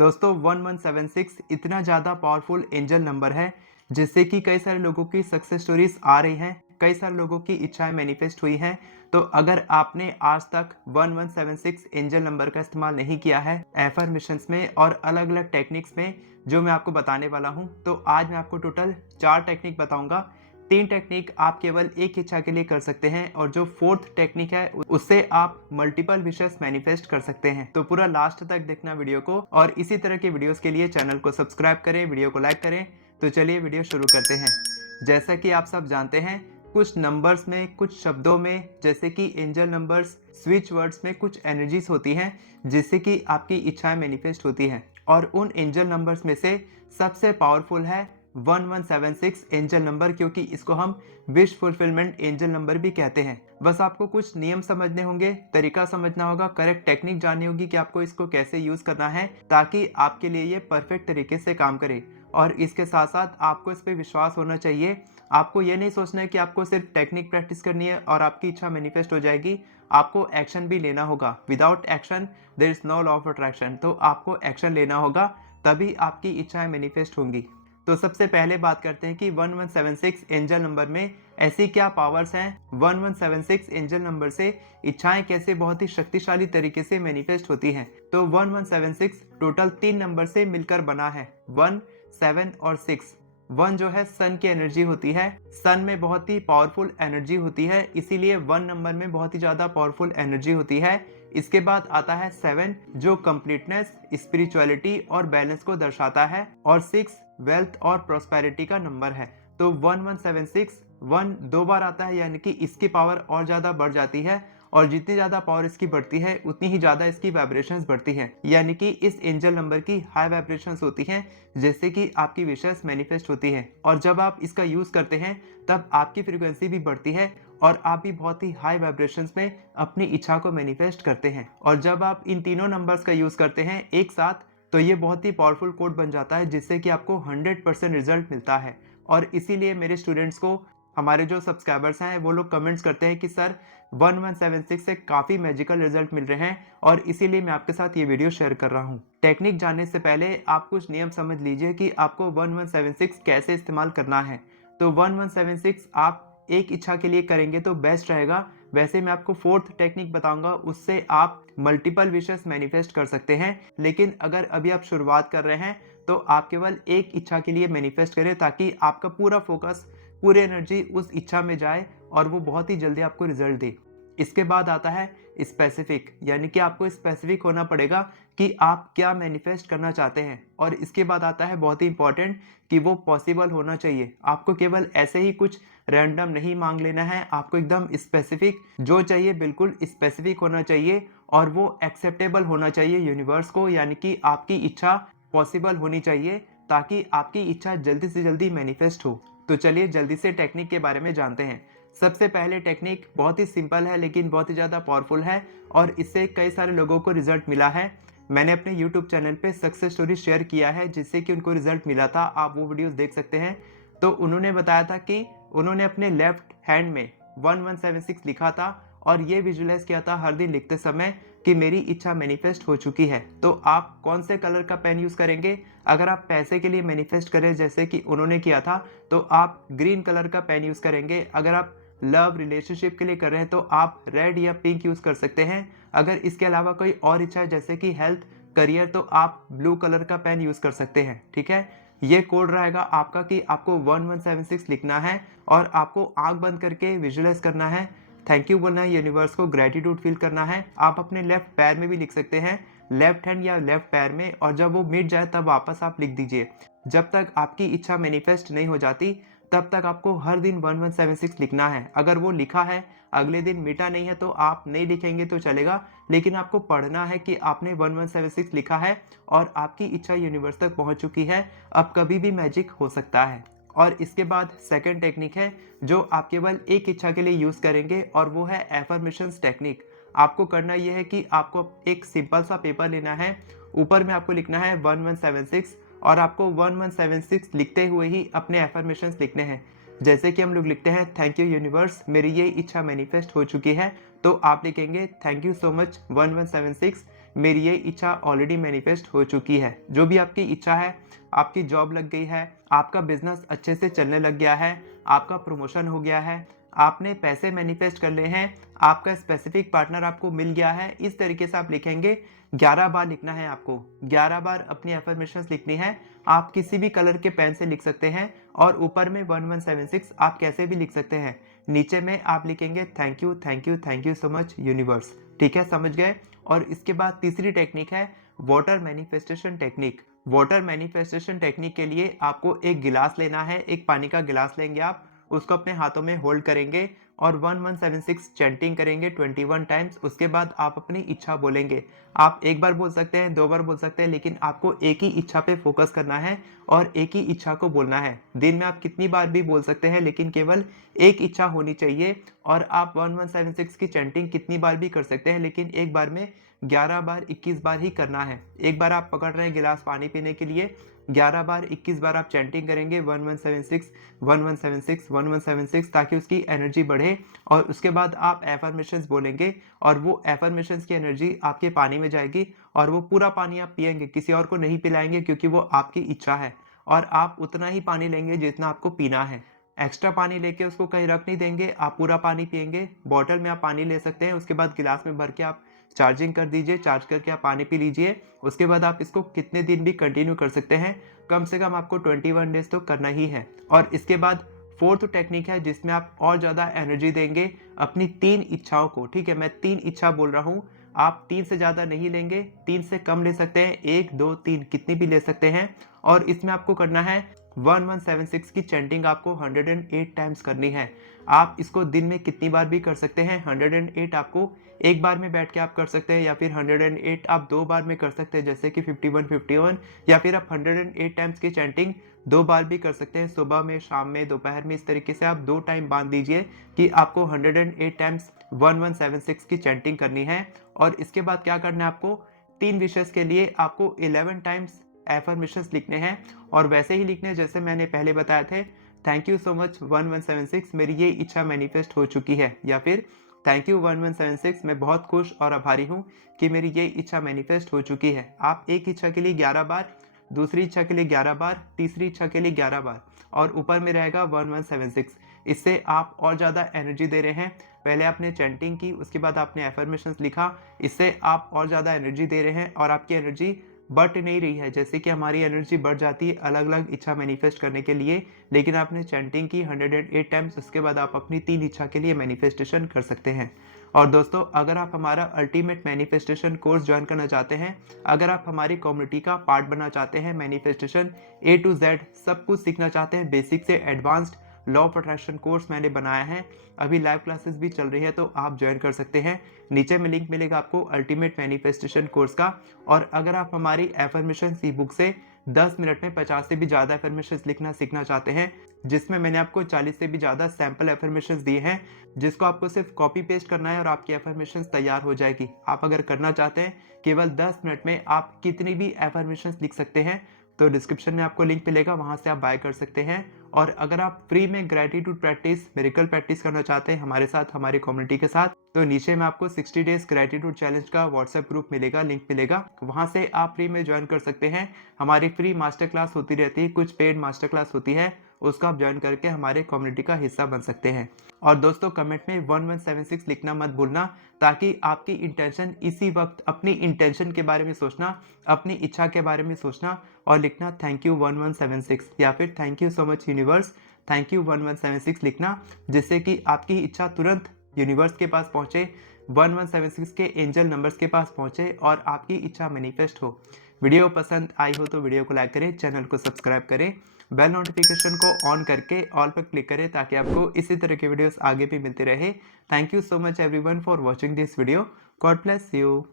दोस्तों 1176 इतना ज़्यादा पावरफुल एंजल नंबर है जिससे कि कई सारे लोगों की सक्सेस स्टोरीज आ रही हैं, कई सारे लोगों की इच्छाएं मैनिफेस्ट हुई हैं। तो अगर आपने आज तक 1176 एंजल नंबर का इस्तेमाल नहीं किया है एफर्मेशंस में और अलग अलग टेक्निक्स में जो मैं आपको बताने वाला हूं, तो आज मैं आपको टोटल 4 टेक्निक बताऊंगा। 3 टेक्निक आप केवल एक इच्छा के लिए कर सकते हैं और जो 4th टेक्निक है उससे आप मल्टीपल विशेस मैनिफेस्ट कर सकते हैं। तो पूरा लास्ट तक देखना वीडियो को, और इसी तरह के वीडियोस के लिए चैनल को सब्सक्राइब करें, वीडियो को लाइक करें। तो चलिए वीडियो शुरू करते हैं। जैसा कि आप सब जानते हैं, कुछ नंबर्स में, कुछ शब्दों में, जैसे कि एंजल नंबर्स, स्विच वर्ड्स में कुछ एनर्जीज होती हैं जिससे कि आपकी इच्छाएं मैनिफेस्ट होती हैं। और उन एंजल नंबर्स में से सबसे पावरफुल है 1176 एंजल नंबर, क्योंकि इसको हम विश फुलफिलमेंट एंजल नंबर भी कहते हैं। बस आपको कुछ नियम समझने होंगे, तरीका समझना होगा, करेक्ट टेक्निक जाननी होगी कि आपको इसको कैसे यूज करना है ताकि आपके लिए ये परफेक्ट तरीके से काम करे। और इसके साथ साथ आपको इस पर विश्वास होना चाहिए। आपको ये नहीं सोचना है कि आपको सिर्फ टेक्निक प्रैक्टिस करनी है और आपकी इच्छा मैनिफेस्ट हो जाएगी। आपको एक्शन भी लेना होगा। Without action there is no law of attraction. तो आपको एक्शन लेना होगा, तभी आपकी इच्छाएं मैनिफेस्ट होंगी। तो सबसे पहले बात करते हैं कि 1176 एंजल नंबर में ऐसी क्या पावर्स हैं। 1176 एंजल नंबर से इच्छाएं कैसे बहुत ही शक्तिशाली तरीके से मैनिफेस्ट होती हैं। तो 1176 टोटल 3 नंबर से मिलकर बना है, 1, 7 और 6। 1 जो है सन की एनर्जी होती है, सन में बहुत ही पावरफुल एनर्जी होती है, इसीलिए 1 नंबर में बहुत ही ज्यादा पावरफुल एनर्जी होती है। इसके बाद आता है 7 जो कंप्लीटनेस, स्पिरिचुअलिटी और बैलेंस को दर्शाता है, और 6 वेल्थ और प्रोस्पेरिटी का नंबर है। तो 1176 1 2 बार आता है, यानी कि इसकी पावर और ज्यादा बढ़ जाती है, और जितनी ज्यादा पावर इसकी बढ़ती है उतनी ही ज्यादा इसकी वाइब्रेशंस बढ़ती हैं। यानी कि इस एंजल नंबर की हाई वाइब्रेशंस होती हैं, जिससे कि आपकी विशेस मैनिफेस्ट होती हैं। और जब आप इसका यूज करते हैं तब आपकी फ्रीक्वेंसी भी बढ़ती है और आप भी बहुत ही हाई वाइब्रेशंस में अपनी इच्छा को मैनिफेस्ट करते हैं। और जब आप इन तीनों नंबर्स का यूज करते हैं एक साथ, तो ये बहुत ही पावरफुल कोड बन जाता है जिससे कि आपको 100% रिजल्ट मिलता है। और इसीलिए मेरे स्टूडेंट्स को, हमारे जो सब्सक्राइबर्स हैं, वो लोग कमेंट्स करते हैं कि सर 1176 से काफ़ी मैजिकल रिजल्ट मिल रहे हैं, और इसीलिए मैं आपके साथ ये वीडियो शेयर कर रहा हूँ। टेक्निक जानने से पहले आप कुछ नियम समझ लीजिए कि आपको 1176 कैसे इस्तेमाल करना है। तो 1176 आप एक इच्छा के लिए करेंगे तो बेस्ट रहेगा। वैसे मैं आपको 4th टेक्निक बताऊंगा, उससे आप मल्टीपल विशेस मैनिफेस्ट कर सकते हैं। लेकिन अगर अभी आप शुरुआत कर रहे हैं तो आप केवल एक इच्छा के लिए मैनिफेस्ट करें, ताकि आपका पूरा फोकस, पूरी एनर्जी उस इच्छा में जाए और वो बहुत ही जल्दी आपको रिजल्ट दे। इसके बाद आता है स्पेसिफिक, यानी कि आपको स्पेसिफिक होना पड़ेगा कि आप क्या मैनिफेस्ट करना चाहते हैं। और इसके बाद आता है बहुत ही इंपॉर्टेंट कि वो पॉसिबल होना चाहिए। आपको केवल ऐसे ही कुछ रैंडम नहीं मांग लेना है, आपको एकदम स्पेसिफिक जो चाहिए बिल्कुल स्पेसिफिक होना चाहिए, और वो एक्सेप्टेबल होना चाहिए यूनिवर्स को, यानी कि आपकी इच्छा पॉसिबल होनी चाहिए ताकि आपकी इच्छा जल्दी से जल्दी मैनिफेस्ट हो। तो चलिए जल्दी से टेक्निक के बारे में जानते हैं। सबसे पहले टेक्निक बहुत ही सिंपल है लेकिन बहुत ही ज़्यादा पावरफुल है, और इससे कई सारे लोगों को रिजल्ट मिला है। मैंने अपने यूट्यूब चैनल पे सक्सेस स्टोरी शेयर किया है जिससे कि उनको रिजल्ट मिला था, आप वो वीडियोस देख सकते हैं। तो उन्होंने बताया था कि उन्होंने अपने लेफ्ट हैंड में 1176 लिखा था, और ये विजुअलाइज किया था हर दिन लिखते समय कि मेरी इच्छा मैनिफेस्ट हो चुकी है। तो आप कौन से कलर का पेन यूज़ करेंगे? अगर आप पैसे के लिए मैनिफेस्ट करें जैसे कि उन्होंने किया था, तो आप ग्रीन कलर का पेन यूज़ करेंगे। अगर आप लव रिलेशनशिप के लिए कर रहे हैं तो आप रेड या पिंक यूज़ कर सकते हैं। अगर इसके अलावा कोई और इच्छा है जैसे कि हेल्थ, करियर, तो आप ब्लू कलर का पेन यूज़ कर सकते हैं। ठीक है, ये कोड रहेगा आपका कि आपको 1176 लिखना है, और आपको आंख बंद करके विजुअलाइज करना है, थैंक यू बोलना है यूनिवर्स को, ग्रेटिट्यूड फील करना है। आप अपने लेफ्ट पैर में भी लिख सकते हैं, लेफ्ट हैंड या लेफ्ट पैर में, और जब वो मिट जाए तब वापस आप लिख दीजिए। जब तक आपकी इच्छा मैनिफेस्ट नहीं हो जाती तब तक आपको हर दिन 1176 लिखना है। अगर वो लिखा है, अगले दिन मिटा नहीं है, तो आप नहीं लिखेंगे तो चलेगा, लेकिन आपको पढ़ना है कि आपने 1176 लिखा है और आपकी इच्छा यूनिवर्स तक पहुंच चुकी है। अब कभी भी मैजिक हो सकता है। और इसके बाद सेकंड टेक्निक है जो आप केवल एक इच्छा के लिए यूज़ करेंगे, और वो है एफर्मेशंस टेक्निक। आपको करना यह है कि आपको एक सिंपल सा पेपर लेना है, ऊपर में आपको लिखना है 1176, और आपको 1176 लिखते हुए ही अपने एफर्मेशंस लिखने हैं। जैसे कि हम लोग लिखते हैं थैंक यू यूनिवर्स, मेरी ये इच्छा मैनिफेस्ट हो चुकी है, तो आप लिखेंगे थैंक यू सो मच 1176 मेरी ये इच्छा ऑलरेडी मैनिफेस्ट हो चुकी है। जो भी आपकी इच्छा है, आपकी जॉब लग गई है, आपका बिजनेस अच्छे से चलने लग गया है, आपका प्रमोशन हो गया है, आपने पैसे मैनिफेस्ट कर लिए हैं, आपका स्पेसिफिक पार्टनर आपको मिल गया है, इस तरीके से आप लिखेंगे। 11 बार लिखना है आपको, 11 बार अपनी एफर्मेशंस लिखनी है। आप किसी भी कलर के पेन से लिख सकते हैं और ऊपर में 1176 आप कैसे भी लिख सकते हैं। नीचे में आप लिखेंगे thank you thank you thank you so much universe. ठीक है, समझ गए। और इसके बाद तीसरी टेक्निक है water manifestation technique. Water manifestation technique के लिए आपको एक गिलास लेना है, एक पानी का गिलास लेंगे आप, उसको अपने हाथों में होल्ड करेंगे और 1176 चैंटिंग करेंगे 21 टाइम्स। उसके बाद आप अपनी इच्छा बोलेंगे। आप एक बार बोल सकते हैं, 2 बार बोल सकते हैं, लेकिन आपको एक ही इच्छा पे फोकस करना है और एक ही इच्छा को बोलना है। दिन में आप कितनी बार भी बोल सकते हैं, लेकिन केवल एक इच्छा होनी चाहिए। और आप 1176 की चैंटिंग कितनी बार भी कर सकते हैं, लेकिन एक बार में 11 बार 21 बार ही करना है। एक बार आप पकड़ रहे हैं गिलास पानी पीने के लिए, 11 बार 21 बार आप चैंटिंग करेंगे 1176 1176 1176, ताकि उसकी एनर्जी बढ़े। और उसके बाद आप एफर्मेशंस बोलेंगे और वो एफर्मेशंस की एनर्जी आपके पानी में जाएगी और वो पूरा पानी आप पिएंगे, किसी और को नहीं पिलाएंगे, क्योंकि वो आपकी इच्छा है। और आप उतना ही पानी लेंगे जितना आपको पीना है। एक्स्ट्रा पानी लेके उसको कहीं रख नहीं देंगे, आप पूरा पानी पिएंगे। बॉटल में आप पानी ले सकते हैं, उसके बाद गिलास में भर के आप चार्जिंग कर दीजिए, चार्ज करके आप पानी पी लीजिए। उसके बाद आप इसको कितने दिन भी कंटिन्यू कर सकते हैं, कम से कम आपको 21 डेज तो करना ही है। और इसके बाद फोर्थ टेक्निक है जिसमें आप और ज़्यादा एनर्जी देंगे अपनी 3 इच्छाओं को। ठीक है, मैं 3 इच्छा बोल रहा हूँ, आप 3 से ज़्यादा नहीं लेंगे, 3 से कम ले सकते हैं, 1 2 3 कितनी भी ले सकते हैं। और इसमें आपको करना है 1176 की चैंटिंग आपको 108 टाइम्स करनी है। आप इसको दिन में कितनी बार भी कर सकते हैं। 108 आपको एक बार में बैठ के आप कर सकते हैं, या फिर 108 आप 2 बार में कर सकते हैं, जैसे कि 51 51, या फिर आप 108 टाइम्स की चैंटिंग 2 बार भी कर सकते हैं, सुबह में, शाम में, दोपहर में। इस तरीके से आप 2 टाइम बांध दीजिए कि आपको 108 टाइम्स 1176 की चैंटिंग करनी है। और इसके बाद क्या करना है, आपको 3 विशेष के लिए आपको 11 टाइम्स एफर्मेशंस लिखने हैं, और वैसे ही लिखने हैं जैसे मैंने पहले बताया थे। थैंक यू सो मच 1176, मेरी ये इच्छा मैनिफेस्ट हो चुकी है, या फिर थैंक यू 1176, मैं बहुत खुश और आभारी हूँ कि मेरी ये इच्छा मैनिफेस्ट हो चुकी है। आप एक इच्छा के लिए 11 बार, दूसरी इच्छा के लिए 11 बार, तीसरी इच्छा के लिए 11 बार, और ऊपर में रहेगा 1176। इससे आप और ज़्यादा एनर्जी दे रहे हैं। पहले आपने चैंटिंग की, उसके बाद आपने एफर्मेशंस लिखा, इससे आप और ज़्यादा एनर्जी दे रहे हैं और आपकी एनर्जी बढ़ नहीं रही है। जैसे कि हमारी एनर्जी बढ़ जाती है अलग अलग इच्छा मैनिफेस्ट करने के लिए, लेकिन आपने चैंटिंग की 108 टाइम्स, उसके बाद आप अपनी 3 इच्छा के लिए मैनिफेस्टेशन कर सकते हैं। और दोस्तों, अगर आप हमारा अल्टीमेट मैनिफेस्टेशन कोर्स ज्वाइन करना चाहते हैं, अगर आप हमारी कम्युनिटी का पार्ट बनना चाहते हैं, मैनिफेस्टेशन A to Z सब कुछ सीखना चाहते हैं, बेसिक से advanced law of attraction course मैंने बनाया है। अभी लाइव क्लासेस भी चल रही है, तो आप ज्वाइन कर सकते हैं। नीचे में लिंक मिलेगा आपको अल्टीमेट मैनिफेस्टेशन कोर्स का। और अगर आप हमारी एफर्मेशन ई बुक से 10 मिनट में 50 से भी ज़्यादा एफर्मेशंस लिखना सीखना चाहते हैं, जिसमें मैंने आपको 40 से भी ज़्यादा सैम्पल एफर्मेशंस दिए हैं, जिसको आपको सिर्फ कॉपी पेस्ट करना है और आपकी एफर्मेशंस तैयार हो जाएगी। आप अगर करना चाहते हैं, केवल 10 मिनट में आप कितनी भी एफर्मेशंस लिख सकते हैं, तो डिस्क्रिप्शन में आपको लिंक मिलेगा, वहां से आप बाय कर सकते हैं। और अगर आप फ्री में ग्रेटिट्यूड प्रैक्टिस, मिरेकल प्रैक्टिस करना चाहते हैं हमारे साथ, हमारी कम्युनिटी के साथ, तो नीचे में आपको 60 डेज ग्रेटिट्यूड चैलेंज का व्हाट्सएप ग्रुप मिलेगा, लिंक मिलेगा, वहां से आप फ्री में ज्वाइन कर सकते हैं। हमारी फ्री मास्टर क्लास होती रहती है, कुछ पेड मास्टर क्लास होती है, उसको आप ज्वाइन करके हमारे कम्युनिटी का हिस्सा बन सकते हैं। और दोस्तों, कमेंट में 1176 लिखना मत भूलना, ताकि आपकी इंटेंशन इसी वक्त, अपनी इंटेंशन के बारे में सोचना, अपनी इच्छा के बारे में सोचना और लिखना थैंक यू 1176, या फिर thank you so much universe, thank you 1176 लिखना, जिससे कि आपकी इच्छा तुरंत यूनिवर्स के पास पहुंचे, 1176 के एंजल नंबर्स के पास पहुंचे और आपकी इच्छा मैनिफेस्ट हो। वीडियो पसंद आई हो तो वीडियो को लाइक करें, चैनल को सब्सक्राइब करें, बेल नोटिफिकेशन को ऑन करके ऑल पर क्लिक करें, ताकि आपको इसी तरह के वीडियोस आगे भी मिलते रहे। Thank you so much everyone for watching this video. God bless you.